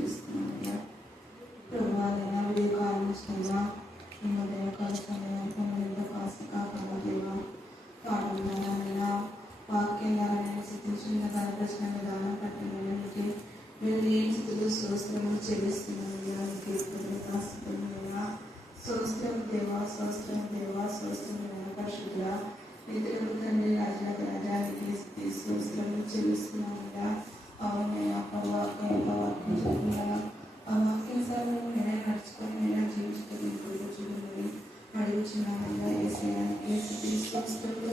చెల్లిస్తున్నామయ్యా. ప్రభువైనా వివేకానుష్ఠంగా మేము దయకాల సమయం పొందిన కాసకాదేవా పాఠంగానైనా వాక్యంగానైనా సిద్ధించిన కనపరిచిన విధానం పట్టినకి మేము ఏ స్థితిలో స్వస్థము చెల్లిస్తున్నామయ్యా. స్వస్థం దేవా స్వస్థం దేవా స్వస్థమైన పరిశుద్ధ ఇతరులు తండ్రి రాజానికి స్వస్థము చెల్లిస్తున్నామయ్యా. అవునైనా వాక్యం చెప్తున్నాను ఆ వాక్యం సార్లు నేనే నడుచుకొని నేనే జీవించుకొని చూడండి అడుగుచున్నామయ్యా. ఏసీ స్వస్థము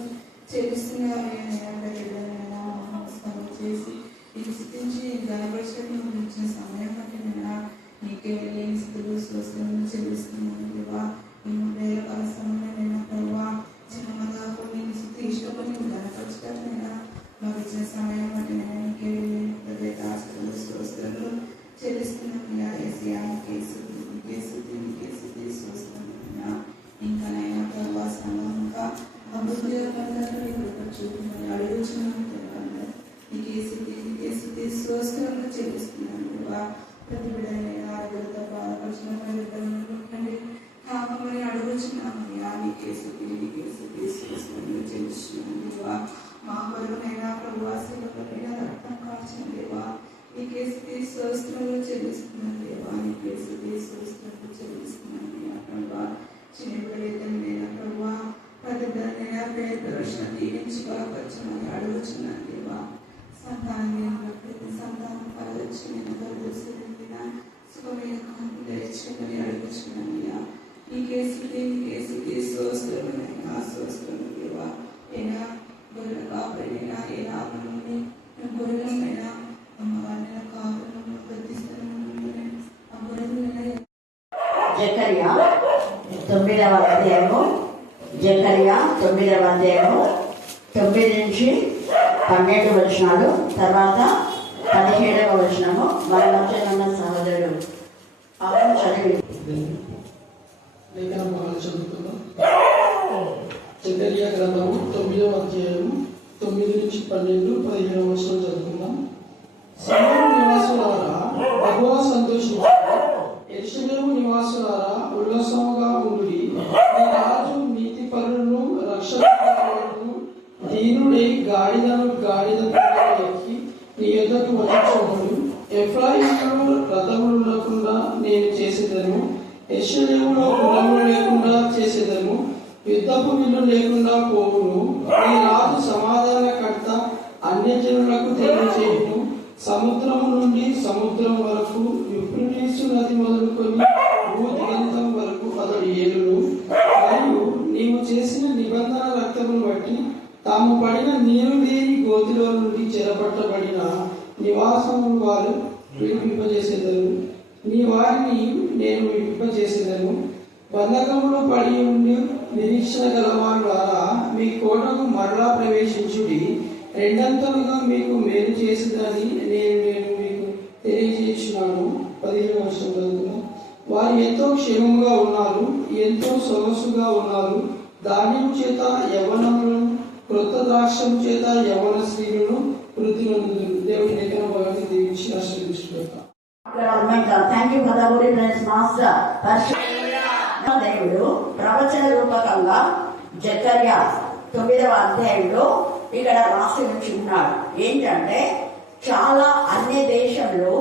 చెల్లిస్తున్నామయ్యా. నేనైనా మహోత్సవం చేసి ఇది స్థితించి గణపరచడం గురించిన సమయం బట్టి నేను నీకే లేని స్థితులు స్వస్థము చెల్లిస్తున్నాను దేవా. ఈ వేల కాల సమయంలో నేను ప్రభావ చిన్నగా కొన్ని స్థితి ఇష్టపడి గణపరచడం నేను మాకు ఇచ్చిన సమయం బట్టి నేను నీకే ప్రత్యేక ఆశలు స్వస్థలు చెల్లిస్తున్నామయ్యా. ఏసీకి స్వస్థమైనా ఇంకానైనా ప్రభావ సమయంగా అభివృద్ధి చూపుమని అడుగుచున్నాను నీకు ఏ స్థితి స్వస్థలను చెల్లిస్తున్నాను దేవా. ప్రతి బిడ్డనైనా ఆరోగ్యత బాధపరిచినండి కాకమని అడుగుచున్నామయ్యా. నీకే స్థితి స్వస్థలను చెల్లిస్తున్నాను దేవా. మా కొరకునైనా ప్రభువాసులపైన రక్తం కాచిన దేవా. నీకే స్థితి స్వస్థలను చెల్లిస్తున్నాను దేవా. నీకే స్థితి స్వస్థలను చెల్లిస్తున్నాను ప్రభావ. చిన్న బిడ్డలైనా ప్రభావ ప్రతి బిడ్డనైనా పేరు ప్రవేశన దీవించి బలపరచమని అడుగుచున్నాను దేవా. సంతానం ప్రతి సంతానం కలవచ్చు నేను కలుగుతున్న సుఖమైన కాపులు ఇచ్చమని అడుగుచున్నానయ్యా. నీకే స్థితి స్వస్థలమైనా స్వస్థలం దేవా. అయినా గొర్రెల కాపురైనా ఏ నామని గొర్రెలమైనా అమ్మవారిన కాపులను ప్రతి స్థలంలోనే ఆ గొర్రెలైనా జకర్యా 9వ అధ్యాయము 9 నుంచి 12 వచనాలు, తర్వాత 17వ వచనము మన మధ్య ఉన్న సహోదరుడు పవన్ చదివి లేఖన భాగాలు చదువుతున్నాం. జకర్యా గ్రంథము 9వ అధ్యాయము 9 నుంచి 12, 17వ వచనం చదువుకుందాం. సియోను నివాసులారా యెహోవా సంతోషించండి, యెరూషలేము నివాసులారా ఉల్లాసముగా ఉండుడి. నీ రాజు నీతిపరులను రక్షకులను దీనుడై గాడిద ఎక్కి నీ యొద్దకు వచ్చుచున్నాడు. ఎఫ్రాయిములో రథములు లేకుండా నేను చేసేదను, యెరూషలేములో గుర్రములు లేకుండా చేసేదను, యుద్ధపు విల్లు లేకుండా పోవును. నీ రాజు సమాధానకర్త అన్యజనులకు తెలియజేయును. సముద్రము నుండి సముద్రం వరకు యూఫ్రటీసు నది మొదలుకొని భూదిగంతం వరకు అతడు ఏలును. మరియు నీవు చేసిన నిబంధన రక్తమును బట్టి తాము పడిన నీరు లేని గోతిలో నుండి చెరపట్టబడిన నివాసములు వారు విడిపింపజేసేదను. నీ వారిని నేను విడిపింపజేసేదను. బంధకములు పడి ఉండి నిరీక్షణ గలవారు ద్వారా మీ కోటకు మరలా ప్రవేశించుడి. రెండంతలుగా మీకు మేలు చేసిందని నేను మీకు తెలియజేస్తున్నాను. 15వ వచనం చదువుతున్నాను. వారు ఎంతో క్షేమంగా ఉన్నారు, ఎంతో సొగసుగా ఉన్నారు. ధాన్యం చేత యవ్వనములను, క్రొత్త ద్రాక్షం చేత యవ్వన స్త్రీలను వృద్ధి నొందుదురు. దేవుడి లేఖన భాగాన్ని దీవించి ఆశీర్వదించుకుంటాం. దేవుడు ప్రవచన రూపకంగా జకర్యా 9వ అధ్యాయంలో ఇక్కడ రాసి నుంచి ఉన్నాడు. ఏంటంటే చాలా అన్య దేశంలో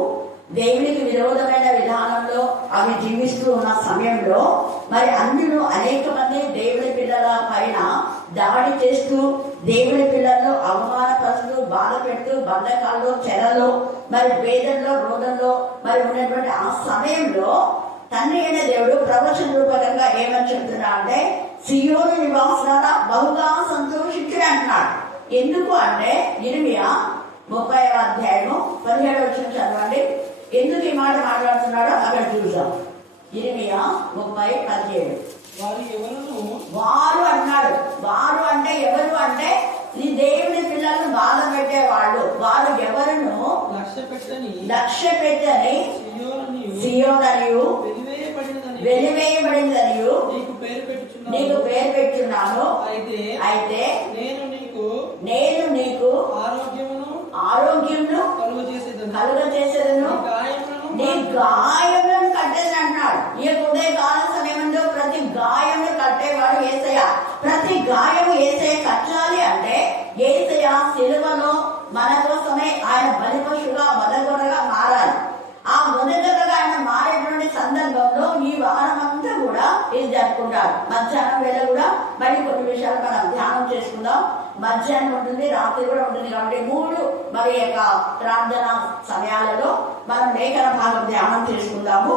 దేవునికి విరోధమైన విధానంలో అవి జీవిస్తూ ఉన్న సమయంలో మరి అందులో అనేక మంది దేవుని పిల్లల పైన దాడి చేస్తూ దేవుని పిల్లలను అవమానపరుస్తూ బాధ పెడుతూ బంధకాల్లో చెరలో మరి వేదంలో రోదంలో మరి ఉన్నటువంటి ఆ సమయంలో తండ్రి అయిన దేవుడు ప్రవచన రూపకంగా ఏమని చెప్తున్నా అంటే సియోను నివాసులారా బహుగా సంతోషించుడి అంటున్నాడు. ఎందుకు అంటే ఇర్మియా 30వ అధ్యాయము 17వ వచనం చదవండి. ఎందుకు ఈ మాట మాట్లాడుతున్నాడో అక్కడ చూసాం. ఇర్మియా 30:17. వారు అన్నాడు. వారు అంటే ఎవరు అంటే ఈ దేవుని పిల్లలను బాధ పెట్టేవాళ్ళు. వారు ఎవరును లక్ష్య పెట్టని సియోననియు వెలివేయబడిందనియు నీకు పేరు పెట్టున్నాను. అయితే నేను నీకు ఆరోగ్యమును కలుగ చేసేదను, నీ గాయములను కట్టేది అంటున్నాడు. ఈ ఉదయకాల సమయంలో ప్రతి గాయమును కట్టేవాడు యేసయ్య. ప్రతి గాయము యేసయ్య కట్టాలి అంటే యేసయ్య సిలువలో మన కోసమే ఆయన బలిపశుగా మొదలుగా మారాలి. ఆ మొదలుగా ఆయన మారేటువంటి సందర్భంలో ఈ వారం అంతా కూడా ఇది జరుపుకుంటారు. మధ్యాహ్నం వేళ కూడా మరి కొన్ని విషయాలు మనం ధ్యానం చేసుకుందాం. మధ్యాహ్నం ఉంటుంది, రాత్రి కూడా ఉంటుంది. కాబట్టి 3 మరి యొక్క ప్రార్థన సమయాలలో మనం లేఖన భాగం ధ్యానం చేసుకుందాము.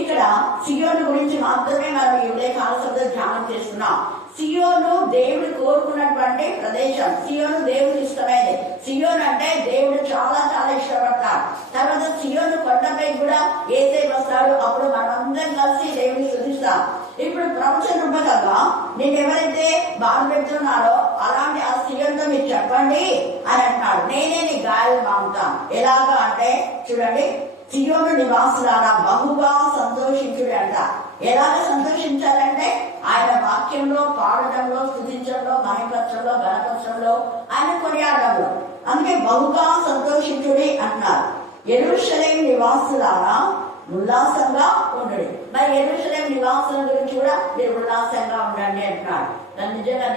ఇక్కడ సియోను గురించి మాత్రమే మనం ఈ ఉదయకాల సమయంలో ధ్యానం చేస్తున్నాం. సియోను దేవుడు కోరుకున్నటువంటి ప్రదేశం. సియోను దేవుడు ఇష్టమైనది. సియోను అంటే దేవుడు చాలా చాలా ఇష్టపడతాడు. తర్వాత సియోను కొండపై కూడా యేసయ్య వస్తాడు. అప్పుడు మనం అందరం కలిసి దేవుని స్తుతిస్తాం. ఇప్పుడు ప్రవచన రూపకంగా నేను ఎవరైతే బాధ పెడుతున్నారో అలాంటి ఆ సియోనుతో మీరు చెప్పండి అని అంటున్నాడు. నేనే నీ గాయాలు మాముతాను. ఎలాగా అంటే చూడండి, సియోను నివాసులారా బహుగా సంతోషించుడు అంట. ఎలాగ సంతోషించాలంటే ఆయన వాక్యంలో, పాడడంలో, స్తుతించడంలో, మహిమపరచడంలో, గణపరచడంలో, ఆయన కొనియాడడంలో. అందుకే బహుగా సంతోషించుడి అంటున్నారు. యెరూషలేము నివాసులారా ఉల్లాసంగా ఉండండి. మరి యెరూషలేము నివాసుల గురించి కూడా మీరు ఉల్లాసంగా ఉండండి అంటున్నాడు. నిజంగా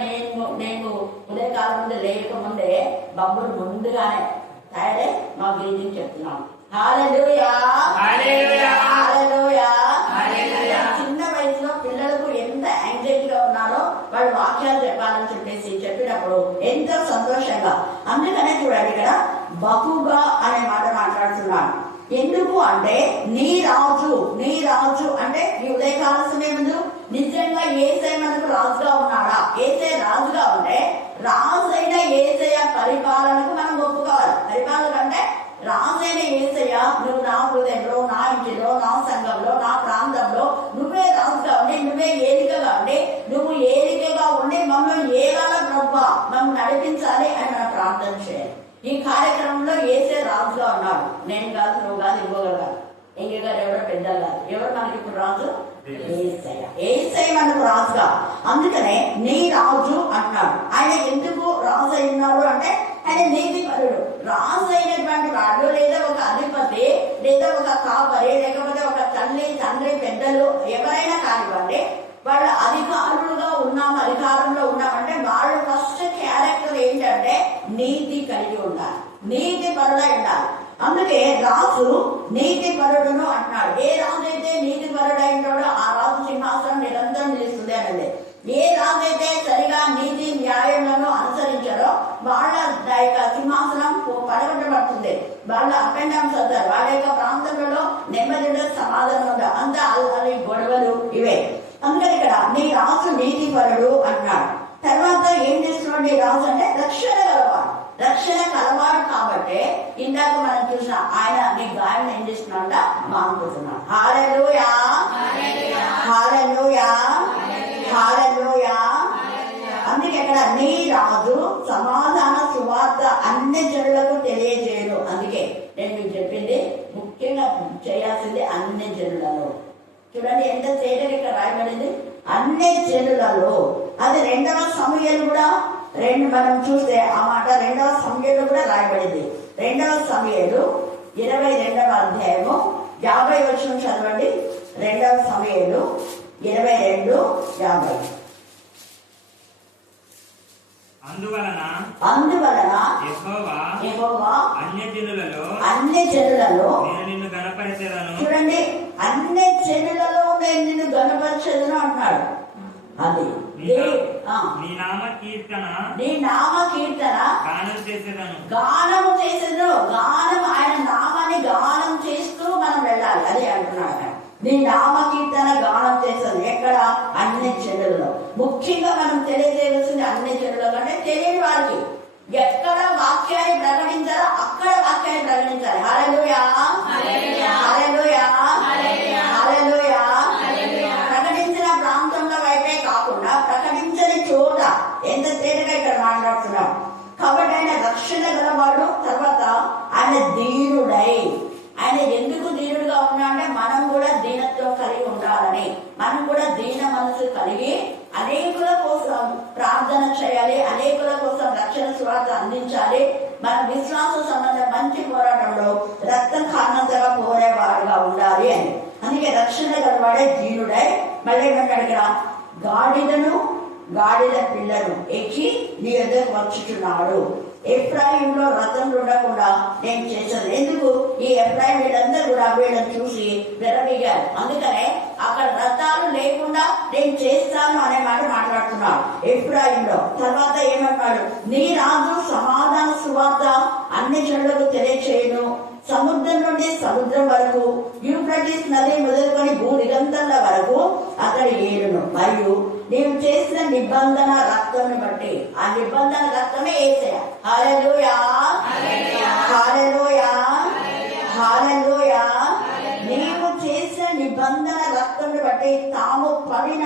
నేను ఉదయకాలం ముందు లేకముందే బబ్బులు ముందుగానే తయారై మా గ్రీటింగ్ చెప్తున్నాను. హల్లెలూయా, హల్లెలూయా, హల్లెలూయా. చిన్న వయసులో పిల్లలకు ఎంత యాంగ్జైటీగా ఉన్నారో వాళ్ళు వాక్యాలు చెప్పాలని చెప్పినప్పుడు ఎంతో సంతోషంగా. అందుకనే చూడండి ఇక్కడ బహుగా అనే మాట మాట్లాడుతున్నాను. ఎందుకు అంటే నీ రాజు అంటే ఈ ఉదయకాల సమయంలో నిజంగా యేసయ్య మనకు రాజుగా ఉన్నాడా? యేసయ్య రాజుగా ఉంటే రాజైన యేసయ్య పరిపాలనకు మనం ఒప్పుకోవాలి. పరిపాలన అంటే రాజైన యేసయ్య నువ్వు నా హృదయంలో, నా ఇంటిలో, నా సంఘంలో, నా ప్రాంతంలో నువ్వే రాజుగా ఉండి, నువ్వే ఏలికగా ఉండి, నువ్వు ఏలికగా ఉండి మమ్మల్ని ఏలాల ప్రభువా మమ్మల్ని నడిపించాలి అని మనం ప్రార్థన చేయాలి. ఈ కార్యక్రమంలో యేసే రాజుగా ఉన్నాడు. నేను కాదు, నువ్వు కాదు, ఇంకొకరు కాదు, ఇంకొకరు ఎవరో పెద్ద కాదు. ఎవరు మనకి ఇప్పుడు రాజు? యేసయ్య మనకు రాజుగా. అందుకనే నీ రాజు అంటున్నాడు. ఆయన ఎందుకు రాజు అయినాడు అంటే ఆయన నీతిపరుడు. రాజు అయినటువంటి వాడు లేదా ఒక అధిపతి లేదా ఒక కాపరి లేకపోతే ఒక తల్లి, తండ్రి, పెద్దలు ఎవరైనా కానివ్వండి, వాళ్ళ అధికారంలో ఉన్నామంటే వాళ్ళు ఫస్ట్ క్యారెక్టర్ ఏంటంటే నీతి కలిగి ఉండాలి, నీతి పరుడై ఉండాలి. అందుకే రాజు నీతి పరుడును అంటున్నాడు. ఏ రాజు అయితే నీతి పరుడై ఉంటాడో ఆ రాజు సింహాసనం నిరంతరం నిలుస్తుంది అనండి. ఏ రాజు అయితే సరిగా నీతి న్యాయములను అనుసరించారో వాళ్ళ యొక్క సింహాసనం పడగొట్టబడుతుంది. వాళ్ళ అప్ అండ్ డౌన్స్ అవుతారు. వాళ్ళ యొక్క ప్రాంతంలో నెమ్మది సమాధానం ఉండదు. అంతా అల్లి గొడవలు ఇవే. అందుకని ఇక్కడ నీ రాజు నీతి పరుడు అంటున్నాడు. తర్వాత ఏం చేస్తున్నాడు నీ రాజు అంటే రక్షణ కలవాడు కాబట్టి ఇందాక మనం చూసిన ఆయన నీ గాయం ఏం చేస్తున్నాడా మానుకుంటున్నాడు. హల్లెలూయా, హల్లెలూయా, హల్లెలూయా. అందుకే ఇక్కడ నీ రాజు సమాధాన సువార్త అన్ని జనులకు తెలియజేయను. అందుకే నేను మీకు చెప్పింది ముఖ్యంగా చేయాల్సింది అన్ని జనులలో. చూడండి ఎంత తేలిక ఇక్కడ రాయబడింది, అన్ని జనులలో. అది 2వ సమూయేలు కూడా మనం చూస్తే ఆ మాట 2వ సమూయేలు కూడా రాయబడింది. 2వ సమూయేలు 22వ అధ్యాయము 50 వచనం చదవండి. 2వ సమూయేలు 22:50. అందువలన యెహోవా అన్ని జనులలో నిన్ను గణపరిచెదను. చూడండి, అన్ని జనులలో నేను నిన్ను గణపరిచెదను అంటున్నాడు. అది నీ నామ కీర్తన గానం చేసేదను. గానం ఆయన నామాన్ని గానం చేస్తూ మనం వెళ్ళాలి. అదే అంటున్నాడు. నీ నామ కీర్తన గానం చేస్తాను. ఎక్కడ? అన్ని జనులలో. ముఖ్యంగా మనం తెలియజేయవలసింది అన్ని జనుల కంటే తెలియని వారికి ఎక్కడ వాక్యాన్ని ప్రకటించాలో అక్కడ వాక్యాన్ని ప్రకటించాలి. హల్లెలూయా, హల్లెలూయా, హల్లెలూయా. ప్రకటించిన ప్రాంతంలో వైపే కాకుండా ప్రకటించని చోట ఎంత తేలిగా ఇక్కడ మాట్లాడుతున్నాం. కాబట్టి ఆయన రక్షణ గలవాడు. తర్వాత ఆయన ధీరుడై. ఆయన ఎందుకు ధీరుడుగా ఉన్నా అంటే మనం కూడా దీనత్వం కలిగి ఉండాలని, మనం కూడా దీన మనసు కలిగి అనేకుల కోసం ప్రార్థన చేయాలి, అనేకుల కోసం రక్షణ సువార్త అందించాలి. మన విశ్వాస సంబంధం మంచి పోరాటంలో రక్త రక్తం కారణంతగా పోరేవాడుగా ఉండాలి అని. అందుకే రక్షణ గలవాడే దీనుడై మళ్ళీ ఏమంటాడు ఇక్కడ, గాడిద పిల్లను ఎక్కి నీ ఎదురు వచ్చుచున్నాడు. ఎఫ్రాయిములో రథంలో ఉండకుండా నేను చేశాను. ఎందుకు? ఈ ఎఫ్రాయిం వీళ్ళందరూ కూడా వీళ్ళని చూసి విరమిగారు. అందుకనే అక్కడ రథాలు లేకుండా నేను చేస్తాను అనే మాట మాట్లాడుతున్నాడు ఎఫ్రాయిములో. తర్వాత ఏమన్నాడు, నీ రాజు సమాధాన సువార్త అన్ని జనులకు తెలియచేయను. సముద్రం నుండి సముద్రం వరకు, యూఫ్రటీస్ నది మొదలుకొని భూదిగంతాల వరకు అతడు ఏలును. మరియు నీవు చేసిన నిబంధన రక్తంను బట్టి, ఆ నిబంధన రక్తమే యేసయ్య. హల్లెలూయా, హల్లెలూయా, హల్లెలూయా. నీవు చేసిన నిబంధన రక్తంను బట్టి తాము పడిన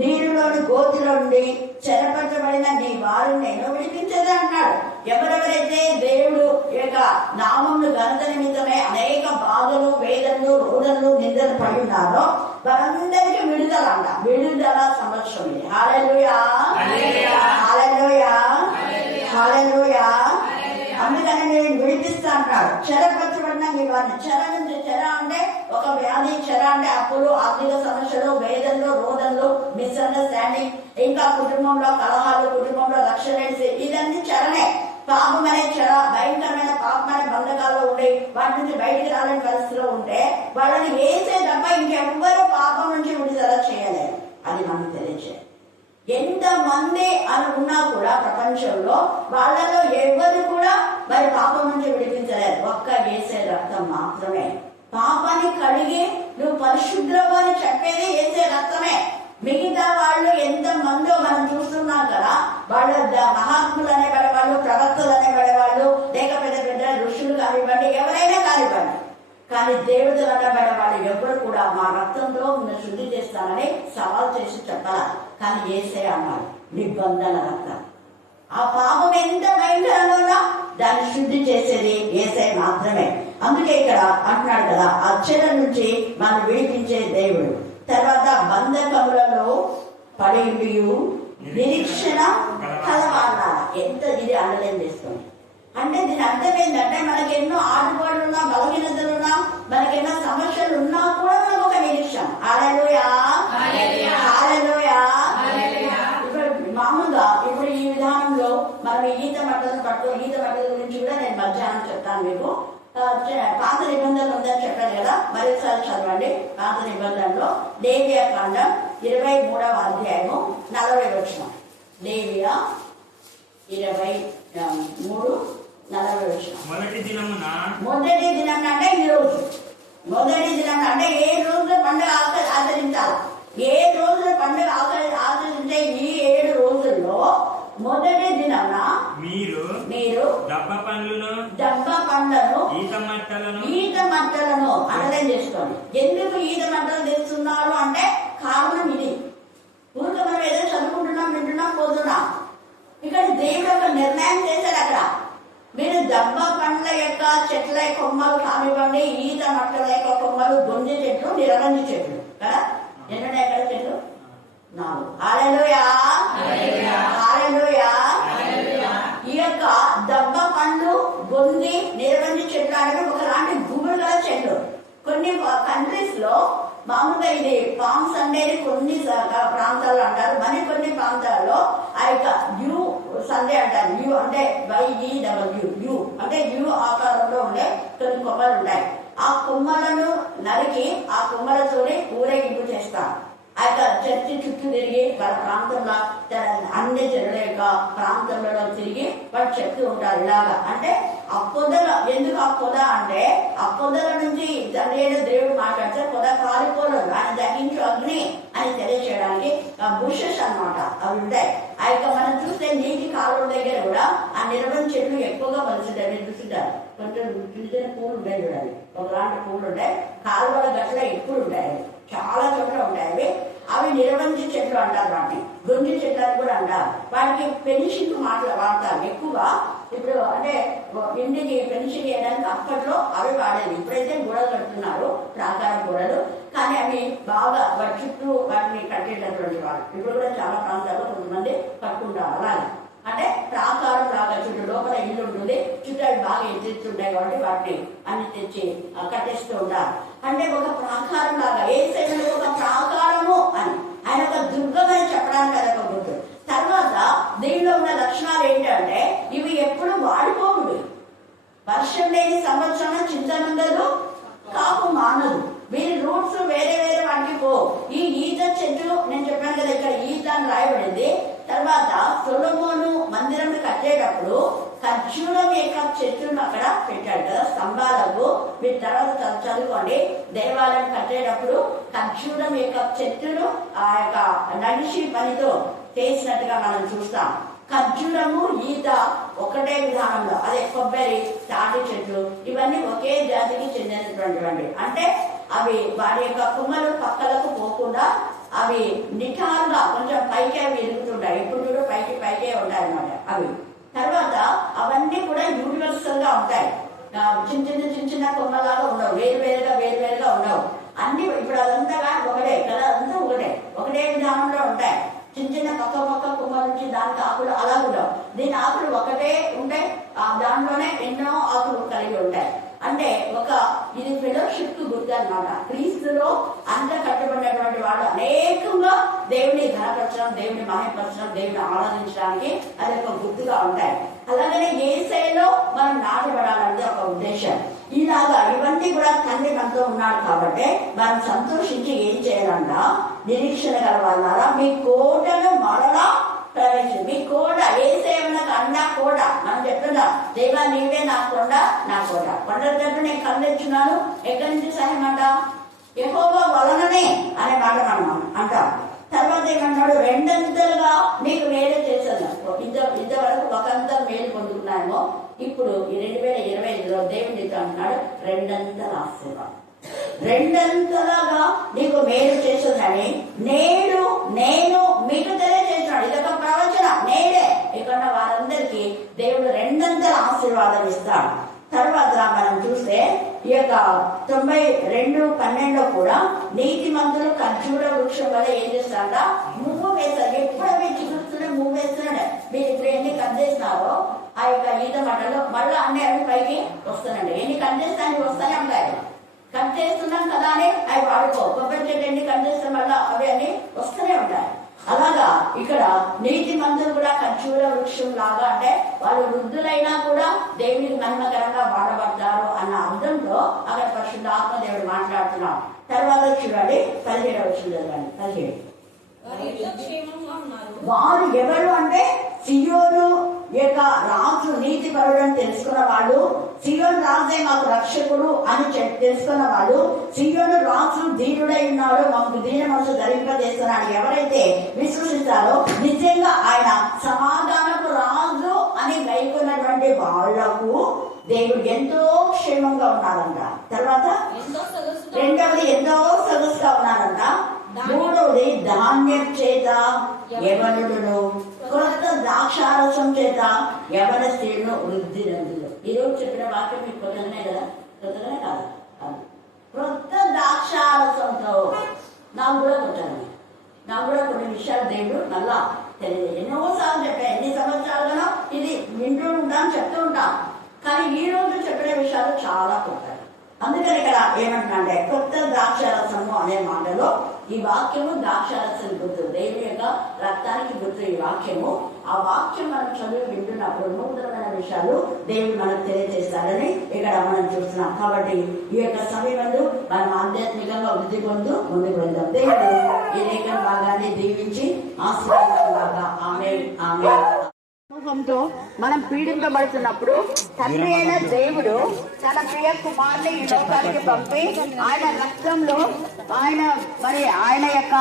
నీరులోని గోతిలో నుండి చెరపట్టబడిన నీ వారిని నేను విడిపించదే అన్నాడు. ఎవరెవరైతే దేవుడు యొక్క నామమును ఘనత నిమిత్తమే అనేక బాధలు, వేదనలు, రోదనలు, నిందలు పడి ఉన్నారో వారందరికీ విడుదల అంట. విడుదల సంవత్సరం ఇది. హల్లెలూయా, హల్లెలూయా, హల్లెలూయా. అందుకని నేను విడిపిస్తా అంటాడు. చెరపరచబడిన మీ వారిని, చెర నుంచి, చెర అంటే ఒక వ్యాధి, చెర అంటే అప్పులు, ఆర్థిక సమస్యలు, వేదనలు, రోదనలు, మిస్అండర్స్టాండింగ్, ఇంకా కుటుంబంలో కలహాలు, కుటుంబంలో రక్షణ, ఇదన్నీ చెరనే. పాపం అనే చెర, భయంకరమైన పాపమైన బంధకాల్లో ఉండి వాటి నుంచి బయటికి రాలేని పరిస్థితిలో ఉంటే వాళ్ళని వేసే తప్ప ఇంకెవ్వరూ పాపం నుంచి విడుదల చేయలేరు. అది మనకు తెలియజేయాలి. ఎంత మంది అని ఉన్నా కూడా ప్రపంచంలో వాళ్ళలో ఎవరు కూడా మరి పాపం నుంచి విడిపించలేరు. ఒక్క యేసే రక్తం మాత్రమే. పాపాన్ని కడిగి నువ్వు పరిశుద్ధులు అని చెప్పేది యేసే రక్తమే. మిగతా వాళ్ళు ఎంత మందో మనం చూస్తున్నాం కదా. వాళ్ళు మహాత్ములు అనేవాడు వాళ్ళు, ప్రవక్తలు అనేవాడు వాళ్ళు, లేక పెద్ద పెద్ద ఋషులు కానివ్వండి, ఎవరైనా కానివ్వండి, కానీ దేవతలు అనబడే వాళ్ళు ఎవరు కూడా మా రక్తంతో నిన్ను శుద్ధి చేస్తానని సవాల్ చేసి చెప్పాల. కానీ యేసయ్య అన్నాడు, నిబంధన రక్తం. ఆ పాపం ఎంత భయంకరంగా దాన్ని శుద్ధి చేసేది యేసయ్య మాత్రమే. అందుకే ఇక్కడ అంటున్నాడు కదా, అక్షర నుంచి మనం విడిపించే దేవుడు. తర్వాత బంధకములలో పడి నిరీక్షణ కలవాల. ఎంత ఇది అండలేం చేస్తుంది అంటే దీని అర్థం ఏంటంటే మనకి ఎన్నో ఆటుపాటులున్నా, బలహీనతలున్నా, మనకి ఎన్నో సమస్యలు ఉన్నా కూడా మనకు ఒక నిరీక్షణ. హల్లెలూయా, హల్లెలూయా. ఇప్పుడు మామూలుగా ఇప్పుడు ఈ విధానంలో మనం ఈత మట్టల గురించి కూడా నేను మధ్యాహ్నం చెప్తాను మీకు. పాత నిబంధనలు ఉందని చెప్పాను కదా, మరోసారి చదవండి. పాత నిబంధనలో లేవియా కాండం 23వ అధ్యాయము 40వ వచనం. లేవియా 23:40 వచనం. మొదటి దినం అంటే ఈ రోజు. మొదటి దినం అంటే ఏ రోజు పండుగ ఆచరించాలి, ఏ రోజున పండుగ ఆచరించే ఈ 7 రోజుల్లో మొదటి దినాన మీరు దబ్బ పండ్లను ఈత మట్టలను అనలైన్ చేసుకోండి. ఎందుకు ఈత మట్టలు తెస్తున్నారు అంటే కారణం ఇది. ఊరికే మనం ఏదో చదువుకుంటున్నాం, వింటున్నాం, పోతున్నాం. ఇక్కడ దేవుడు ఒక నిర్ణయం చేశాడు. అక్కడ మీరు దబ్బ పండ్ల యొక్క చెట్ల కొమ్మలు కానివ్వండి, ఈత మట్టల యొక్క కొమ్మలు, గొంజి చెట్లు, నిరవంజి చెట్లు కదా. ఎన్నడే ఎక్కడ చెట్లు 4. హల్లెలూయా, హల్లెలూయా. ఈ యొక్క దబ్బ పండ్లు, గొంజి, నిరవంజి చెట్లు అనేవి ఒకలాంటి గుబురు గల చెట్లు. కొన్ని కంట్రీస్ లో మామూలుగా ఇది పామ్ సండేని కొన్ని ప్రాంతాల్లో అంటారు, మరి కొన్ని ప్రాంతాల్లో ఆ యొక్క యూ సండే అంటారు. యూ అంటే YEW, అంటే యూ ఆకారంలో ఉండే కొన్ని కొమ్మలు ఉంటాయి. ఆ కొమ్మలను నరికి ఆ కొమ్మలతోనే ఊరేగింపు చేస్తారు. ఆ యొక్క చర్చి చుట్టూ తిరిగి వాళ్ళ ప్రాంతంలో అన్ని జనుల యొక్క ప్రాంతంలో తిరిగి వాళ్ళు చెప్తూ ఉంటారు ఇలాగా. అంటే ఆ పొదల, ఎందుకు ఆ పొద అంటే ఆ పొదల నుంచి దేవుడు మాట్లాడితే పొద కాలిపోలేదు, ఆయన దహించు అగ్ని అని తెలియచేయడానికి ఆ బుషెస్ అన్నమాట అవి ఉంటాయి. ఆ యొక్క మనం చూస్తే నీటి కాలువ దగ్గర కూడా ఆ నిరవన్ చెట్లు ఎక్కువగా మలుచుంటాయి. మీరు చూస్తుంటారు, కొంచెం చిన్న చిన్న పూలు ఉంటాయి చూడాలి, ఒకలాంటి పూలు ఉంటాయి. కాలువల గట్ల ఎప్పుడు ఉంటాయి, చాలా చోట్ల ఉంటాయి. అవి నిరవంజి చెట్లు అంటారు, వాటిని గొంజి చెట్లు అని కూడా అంటారు. వాటికి ఫినిషింగ్ వాడతారు ఎక్కువగా. ఇప్పుడు అంటే ఇంటికి ఫినిషింగ్ చేయడానికి అప్పట్లో అవి వాడేది. ఇప్పుడైతే గోడలు కడుతున్నారు, ప్రాకార గోడలు, కానీ అవి బాగా వాటి చుట్టూ వాటిని కట్టేటటువంటి వాళ్ళు ఇప్పుడు కూడా చాలా ప్రాంతాల్లో కొంతమంది కట్టుకుంటారు. అలాగే అంటే ప్రాకారం లాగా చుట్టూ లోపల ఇల్లు ఉంటుంది, చుట్టూ అవి బాగా ఎత్తిస్తుంటాయి కాబట్టి వాటిని అన్ని తెచ్చి కట్టేస్తూ ఉంటారు. అంటే ఒక ప్రాకారం లాగా యేసయ్య ఒక ప్రాకారము అని, ఆయన ఒక దుర్గం అని చెప్పడానికి అదొక గుర్తు. తర్వాత దీనిలో ఉన్న లక్షణాలు ఏంటంటే ఇవి ఎప్పుడు వాడిపోవుడు, వర్షం లేని సంవత్సరం చింతనుండదు, కాపు మానదు, వీరి రూట్స్ వేరే వేరే వాటికి పో. ఈ ఈత చెట్టు నేను చెప్పాను కదా, ఇక్కడ ఈత అని రాయబడింది. తర్వాత సొలొమోను మందిరం కట్టేటప్పుడు ఖర్జూరం యొక్క చెట్టును అక్కడ పెట్టాడు కదా స్తంభాలకు. మీరు తర్వాత చదువుకోండి, దేవాలయం కట్టేటప్పుడు ఖర్జూరం యొక్క చెట్టును ఆ యొక్క నడిచి పనితో చేసినట్టుగా మనం చూస్తాం. ఖర్జూరము ఈత ఒకటే విధానంలో, అదే కొబ్బరి తాటి చెట్లు ఇవన్నీ ఒకే జాతికి చెందినటువంటివండి. అంటే అవి వారి యొక్క కొమ్మలు పక్కలకు పోకుండా అవి నిటారుగా కొంచెం పైకి అవి ఎదుగుతుంటాయి, ఎప్పుడు కూడా పైకే ఉంటాయి అన్నమాట అవి. తర్వాత అవన్నీ కూడా యూనివర్సల్ గా ఉంటాయి, చిన్న చిన్న కొమ్మలాగా ఉండవు, వేరువేరుగా ఉండవు అన్ని. ఇప్పుడు అదంతా ఒకటే కదా, అదంతా ఒకటే విధానంలో ఉంటాయి. చిన్న పక్క కొమ్మల నుంచి దానికి ఆకులు అలా ఉండవు, దీని ఆకులు ఒకటే ఉంటాయి, దాంట్లోనే ఎన్నో ఆకులు కలిగి ఉంటాయి. అంటే ఇది ఫెలోషిప్ కు గుర్తు అన్నమాట. క్రీస్తులో అంత కట్టబడినటువంటి వాళ్ళు అనేకంగా దేవుని ఘనపరచడం, దేవుని మహిమపరచడం, దేవుని ఆరాధించడానికి అది ఒక గుర్తుగా ఉంటాయి. అలాగనే యేసయ్యలో మనం నాటబడాలంటే ఒక ఉద్దేశం. ఇలాగా ఇవన్నీ కూడా తండ్రి మనతో ఉన్నాడు కాబట్టి మనం సంతోషించి ఏం చేయాలంట, నిరీక్షణ గల వాళ్ళారా మీ కోటను మరలా ప్రవేశం. మీ కోట ఏసేమనకు అండా కోట. మనం చెప్తున్నా దేవా నీవే నా కొండ నా కోట. కొండల తట్టు నేను కళ్ళెచ్చున్నాను, ఎక్కడి నుంచి సహాయం అంట, యెహోవా వలననే అనే మాట మనం అంటాం. తర్వాత ఏమన్నాడు, రెండంతలుగా నీకు మేలు చేశాను. ఇంతవరకు ఒకంత మేలు పొందుకున్నామో, ఇప్పుడు ఈ 2025లో దేవుడు నీతో అంటున్నాడు రెండంతల ఆశీర్వాదం, రెండంతలుగా నీకు మేలు చేస్తుందని నేడు నేను మీకు తెలియజేస్తున్నాడు. ఇదొక ప్రవచన. నేడే ఇక్కడ వారందరికీ దేవుడు రెండంతల ఆశీర్వాదం ఇస్తాడు. తర్వాత మనం చూస్తే ఈ యొక్క 92:12 కూడా నీతిమంతులు ఖర్జూర వృక్షం వల్ల ఏం చేస్తాడ, మువ్వు వేస్తారు. ఎప్పుడు మీరు చిగురుతూనే మువ్వు వేస్తున్నాడు. మీరు ఇప్పుడు ఎన్ని కట్ చేసినారో ఆ యొక్క ఈత మట్టలు మళ్ళీ అన్ని అవి పైకి వస్తానండి. ఎన్ని కట్ చేస్తే అన్ని వస్తానే ఉంటాయి. కట్ చేస్తున్నాం కదా అని అవి వాడుకో. కొబ్బరి చెట్టు ఎన్ని కట్ చేస్తే మళ్ళీ అవి అన్ని వస్తూనే ఉంటాయి. అలాగా ఇక్కడ నీతి మంతులు కూడా ఖర్జూర వృక్షం లాగా, అంటే వాళ్ళు వృద్ధులైనా కూడా దేవునికి మహిమకరంగా వాడబడతారు అన్న అర్థంతో అక్కడ పరిశుద్ధాత్మ దేవుడు మాట్లాడుతున్నాం. తర్వాత చూడండి 17వ వచనం చదవండి. 17 వారు ఎవరు అంటే సియోను యొక్క రాజు నీతి పరుడని తెలుసుకున్న వాళ్ళు, సియోను రాజే మాకు రక్షకుడు అని తెలుసుకున్న వాళ్ళు, సియోను రాజు దీనుడై ఉన్నాడు, మాకు దీన మనసు ధరింపజేస్తున్నాడు ఎవరైతే విశ్వసిస్తారో నిజంగా ఆయన సమాధానపు రాజు అని గైకున్నటువంటి వాళ్లకు దేవుడు ఎంతో క్షేమంగా ఉన్నారంట. తర్వాత రెండవది ఎంతో సొగసుగా ఉన్నారంట. మూడవది ధాన్యం చేత యవనులను, కొత్త ద్రాక్షారసం చేత యవన స్త్రీలను వృద్ధి నందులు. ఈరోజు చెప్పిన వాక్యం మీకు కొత్తగానే కదా, కొత్తగానే కాదు, కొత్త ద్రాక్షారసంతో నాకు కూడా కొట్టాను. నాకు కూడా కొన్ని విషయాలు దేవుడు మళ్ళా తెలియదు. ఎన్నోసార్లు చెప్పాను, ఎన్ని సంవత్సరాలుగానో ఇది వింటూ ఉంటాం, చెప్తూ ఉంటాం. కానీ ఈ రోజు చెప్పిన విషయాలు చాలా కొత్త. అందుకని ఇక్కడ ఏమంటున్నాంటే కొత్త ద్రాక్షారసము అనే మాటలో ఈ వాక్యము ద్రాక్షారసం గుర్తు, దేవుని యొక్క రక్తానికి గుర్తు ఈ వాక్యము. ఆ వాక్యం మనం చదివి వింటున్నప్పుడు నూతనమైన విషయాలు దేవుడు మనకు తెలియజేస్తారని ఇక్కడ మనం చూస్తున్నాం. కాబట్టి ఈ యొక్క సమయంలో మనం ఆధ్యాత్మికంగా వృద్ధి పొందు ముందుకు వెళ్దాం. దేవుడు ఈ లేఖన భాగాన్ని దీవించి ఆశీర్వదించుగాక. ఆమేన్ ఆమేన్. సమూహంతో మనం పీడింపబడుతున్నప్పుడు తండ్రి అయిన దేవుడు తన ప్రియ కుమారుని ఈ లోకానికి పంపి ఆయన రక్తంలో ఆయన యొక్క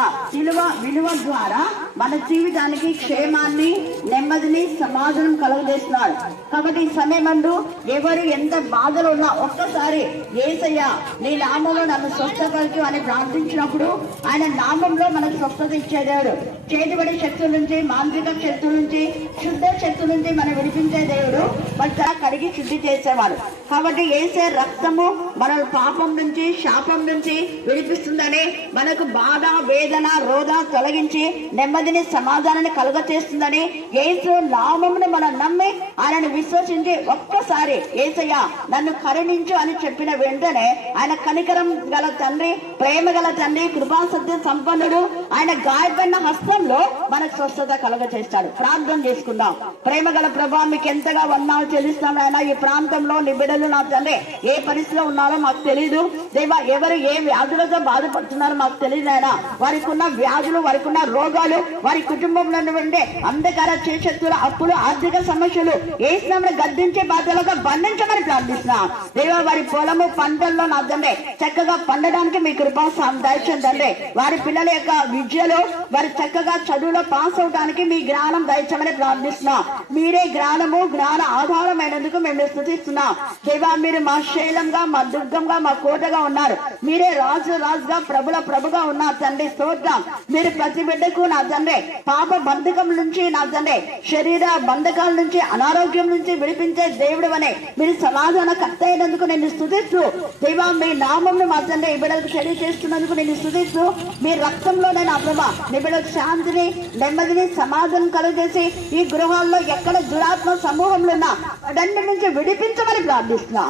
విలువ ద్వారా మన జీవితానికి క్షేమాన్ని, నెమ్మదిని, సమాధానం కలుగజేస్తున్నాడు. కాబట్టి ఈ సమయమందు ఎవరు ఎంత బాధలు ఉన్నా ఒక్కసారి యేసయ్య నీ నామంలో నన్ను స్వస్థపరచు అని ప్రార్థించినప్పుడు ఆయన నామంలో మనకు స్వస్థత ఇచ్చే దేవుడు. చేతిబడి శక్తుల నుంచి, మాంత్రిక శక్తుల నుంచి, శుద్ధ శక్తుల నుంచి మనం విడిపించే దేవుడు. మన కడిగి శుద్ధి చేసేవాడు. కాబట్టి యేసే రక్తము మన పాపం నుంచి, శాపం నుంచి విడిపిస్తుందని, మనకు బాధ, వేదన, రోధ తొలగించి నెమ్మది నెమ్మదిని సమాధానాన్ని కలుగ చేస్తుందని యేసు నామమును మనం నమ్మి ఆయనను విశ్వసించి ఒక్కసారి యేసయ్య నన్ను కరుణించు అని చెప్పిన వెంటనే ఆయన కనికరం గల తండ్రి, ప్రేమ గల తండ్రి, కృపా సత్య సంపన్నుడు. ఆయన గాయపడిన హస్తంలో మనకు స్వస్థత కలుగ చేస్తాడు. ప్రార్థన చేసుకుందాం. ప్రేమ గల ప్రభా, మీకు ఎంతగా వందనాలు చెల్లిస్తాను ఆయన. ఈ ప్రాంతంలో నీ బిడ్డలు నా తండ్రి ఏ పరిస్థితిలో ఉన్నారో మాకు తెలియదు దేవా. ఎవరు ఏ వ్యాధులతో బాధపడుతున్నారో మాకు తెలియదు ఆయన. వారికి ఉన్న వ్యాధులు, వారికి ఉన్న రోగాలు, వారి కుటుంబంలో ఉండే అంధకార చేశక్తుల అప్పులు, ఆర్థిక సమస్యలు ఏ స్నామను గద్దించే బాధలుగా బంధించమని ప్రార్థిస్తున్నాం దేవా. వారి పొలము పంటల్లో నా తండ్రి చక్కగా పండడానికి మీ కృపా దయచేయండి తండ్రి. వారి పిల్లల యొక్క విద్యలో వారి చక్కగా చదువులో పాస్ అవడానికి మీ జ్ఞానం దయచేయమని ప్రార్థిస్తున్నాం. మీరే జ్ఞానము, జ్ఞాన ఆధారమైనందుకు మేము స్తుతిస్తున్నాం దేవా. మీరు మా శైలంగా, మా దుర్గంగా, మా కోటగా ఉన్నారు. మీరే రాజు రాజుగా, ప్రభుల ప్రభుగా ఉన్నారు తండ్రి. స్తోత్రం. మీరు ప్రతి బిడ్డకు నా తండ్రి పాప బంధకం నుంచి నా తండ్రి శరీర బంధకాల నుంచి, అనారోగ్యం నుంచి విడిపించే దేవుడు అనే మీరు సమాధాన కర్త అయినందుకు నేను స్తుతిస్తూ దేవా. మీ నామంను మా తండ్రి ఈ బిడ్డలకు తెలియజేస్తున్నందుకు నేను స్తుతిస్తూ మీ రక్తంలోనే నా ప్రభా నీ బిడ్డలకు శాంతిని, నెమ్మదిని, సమాధానం కలుగజేసి ఈ గృహాల్లో ఎక్కడ దురాత్మ సమూహంలో ఉన్నా వాటన్నిటి నుంచి విడిపించమని ప్రార్థిస్తున్నా.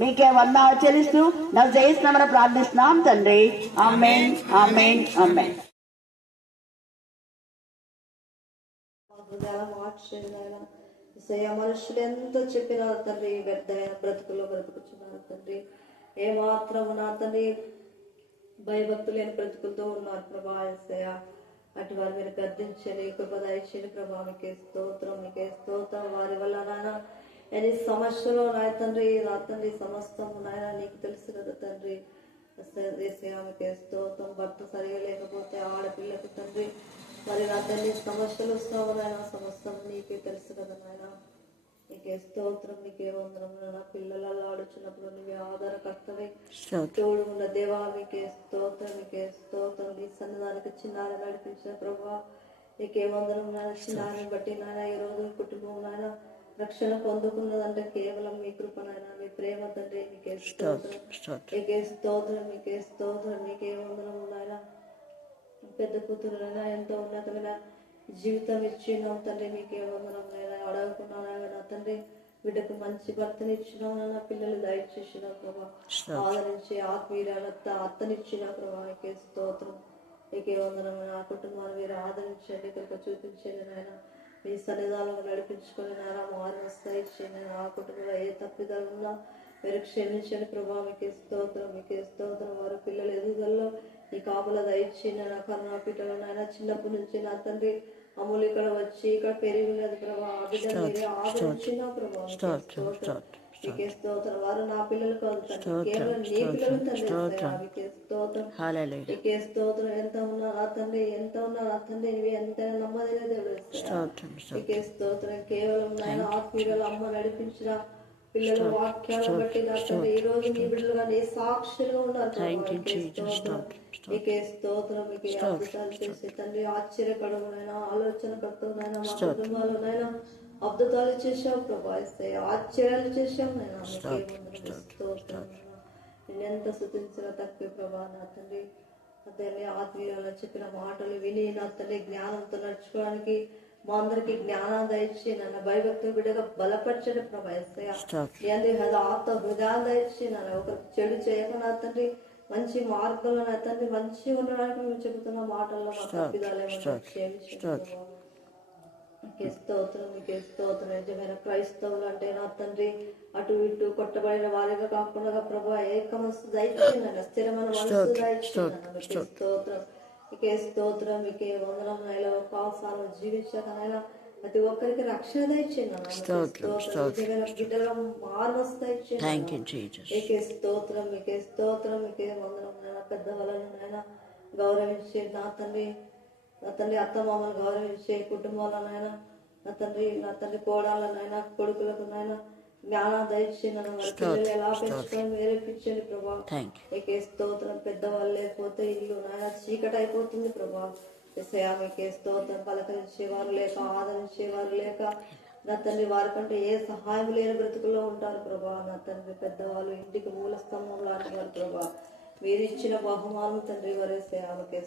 మీకే వందనాలు చెల్లిస్తూ నా జయిస్తున్నామని ప్రార్థిస్తున్నాం తండ్రి. ఆమేన్, ఆమేన్, ఆమేన్. మనుషులు ఎంత చెప్పినా తండ్రి వ్యర్థమైన బ్రతుకుల్లో బ్రతుకుతున్నారు తండ్రి. ఏమాత్రం నా తండ్రి భయభక్తులు లేని బ్రతుకులతో ఉన్నారు ప్రభా. యేసయ్య అటు వారు మీరు గద్దించని కృపద ఇచ్చిన ప్రభా. మీకే స్తోత్రం, మీకే స్తోత్రం. వారి వల్ల నాయన ఎన్ని సమస్యలు నాయ తండ్రి, నా తండ్రి సమస్తం నాయన నీకు తెలుసు కదా తండ్రి. యేసయ్య మీకే స్తోత్రం. భర్త సరిగా లేకపోతే ఆడపిల్లకు తండ్రి మరి నా తల్లి సమస్యలు వస్తావు నాయన, సమస్తం నీకే తెలుసు కదా నాయన. నీకే స్తోత్రం, నీకే వందనం. నా పిల్లలలో ఆడుచున్నప్పుడు నీవే ఆధారకర్తవై తోడు ఉన్న దేవా. మీకే స్తోత్రం, మీకే స్తోత్రం. నీ సన్నిధానికి చిన్నారి నడిపించిన ప్రభా నీకే వందనం నాయన. చిన్నారిని బట్టి నాయన ఈ రోజు కుటుంబం నాయన రక్షణ పొందుకున్నదంటే కేవలం మీ కృప నాయన, మీ ప్రేమ తండ్రి. మీకే స్తోత్రం, మీకే స్తోత్రం, మీకే స్తోత్రం. మీకే వందనం నాయన. పెద్ద కూతురునైనా ఎంతో ఉన్నతమైన జీవితం ఇచ్చినాం తండ్రి. మీకే వందనం నాయన. అడగకున్నాను నా తండ్రి బిడ్డకు మంచి భర్తని ఇచ్చినావు నాన్న. పిల్లలు దయచేసిన ప్రభా ఆదరించి ఆత్మీయులత్త అత్తనిచ్చిన ప్రభా. మీకే స్తోత్రం, మీకే వందనం. నా కుటుంబాన్ని మీరు ఆదరించండి, కనుక చూపించండి నాయన. మీ సన్నిధానంలో నడిపించుకొని నారా మారుస్తాయి ఇచ్చేయండి. ఆ కుటుంబంలో ఏ తప్పిదాలు ఉన్నా మీరు క్షమించండి ప్రభా. మీకే స్తోత్రం, మీకే స్తోత్రం. వారు పిల్లలు ఎదుగుదలలో ఈ కాపుల దయచేయండి నా కరుణా పీఠలో నాయన. చిన్నప్పటి నుంచి నా తండ్రి అమూలు ఇక్కడ వచ్చి ఇక్కడ పెరిగినది ప్రభా. ఆ బిడ్డ మీరే ఆదరించిన ప్రభా. మీకే స్తోత్రం. వారు నా పిల్లలు కాదు తండ్రి, కేవలం నీ పిల్లలు తండ్రి. మీకే స్తోత్రం, మీకే స్తోత్రం. ఎంత ఉన్నా నా తండ్రి, ఎంత ఉన్నా నా తండ్రి నీవి ఎంతైనా నమ్మదైన దేవుడు. మీకే స్తోత్రం. కేవలం నాయన ఆత్మీయులు అమ్మ నడిపించిన పిల్లల వాక్యాలను బట్టి నా తండ్రి ఈ రోజు నీ బిడ్డలుగా నీ సాక్షులుగా ఉన్నారు. మీకే స్తోత్రం, మీకే అద్భుతాలు చేసి తండ్రి ఆశ్చర్యకరమైన ఆలోచన కర్తనైనా మా కుటుంబాలనైనా అద్భుతాలు చేశావు ప్రభా. ఆశ్చర్యాలు చేశావు నైనా. మీకే స్తోత్రం. నేనెంత స్తుతించిన తక్కువ ప్రభా. నా తండ్రి అతన్ని ఆత్మీయులు చెప్పిన మాటలు విని నా తండ్రి జ్ఞానంతో నడుచుకోవడానికి మా అందరికి జ్ఞానం దయచి నన్ను భయభక్తులు బిడ్డగా బలపరచండి ప్రభా. ఆత్మ హృదయాన్ని దయచి నన్ను ఒక చెడు చేయకుండా తండ్రి మంచి మార్గంలో నా తండ్రి మంచిగా ఉండడానికి మేము చెబుతున్న మాటల్లో మా తప్పిదాలేమన్నా క్షమించండి. మీకే స్తోత్రం, మీకే స్తోత్రం. నిజమైన క్రైస్తవులు అంటే నా తండ్రి అటు ఇటు కొట్టబడిన వారిగా కాకుండా ప్రభా ఏక మనసు దయచేయండి, స్థిరమైన మనసు దయచేయండి. మీకే స్తోత్రం, మీకే స్తోత్రం. మీకే వందనం. నైలో కాసాలను జీవించాకనైనా ప్రతి ఒక్కరికి రక్షణ దయచేయండి. బిడ్డలుగా మారుమస్తు దయచేయండి. మీకే స్తోత్రం, మీకే స్తోత్రం. మీకే వందనం. నైనా పెద్దవాళ్ళను నైనా గౌరవించే నా తండ్రి, నా తండ్రి అత్తమామలు గౌరవించే కుటుంబాలనైనా నా తండ్రి కోడాలనైనా కొడుకులకు నైనా జ్ఞానం దయచేయండి. వారి పిల్లలు ఎలా పెంచుకొని వేరేపించండి ప్రభా. మీకే స్తోత్రం. పెద్దవాళ్ళు లేకపోతే ఇల్లు నాయన చీకటి అయిపోతుంది ప్రభా. మీకే స్తోత్రం. పలకరించేవారు లేక, ఆదరించేవారు లేక నా తండ్రి వారికంటే ఏ సహాయం లేని బ్రతుకుల్లో ఉంటారు ప్రభా. నా తండ్రి పెద్దవాళ్ళు ఇంటికి మూల స్తంభం లాంటి వారు ప్రభా. మీరు ఇచ్చిన బహుమానం తండ్రి వారే. మీకే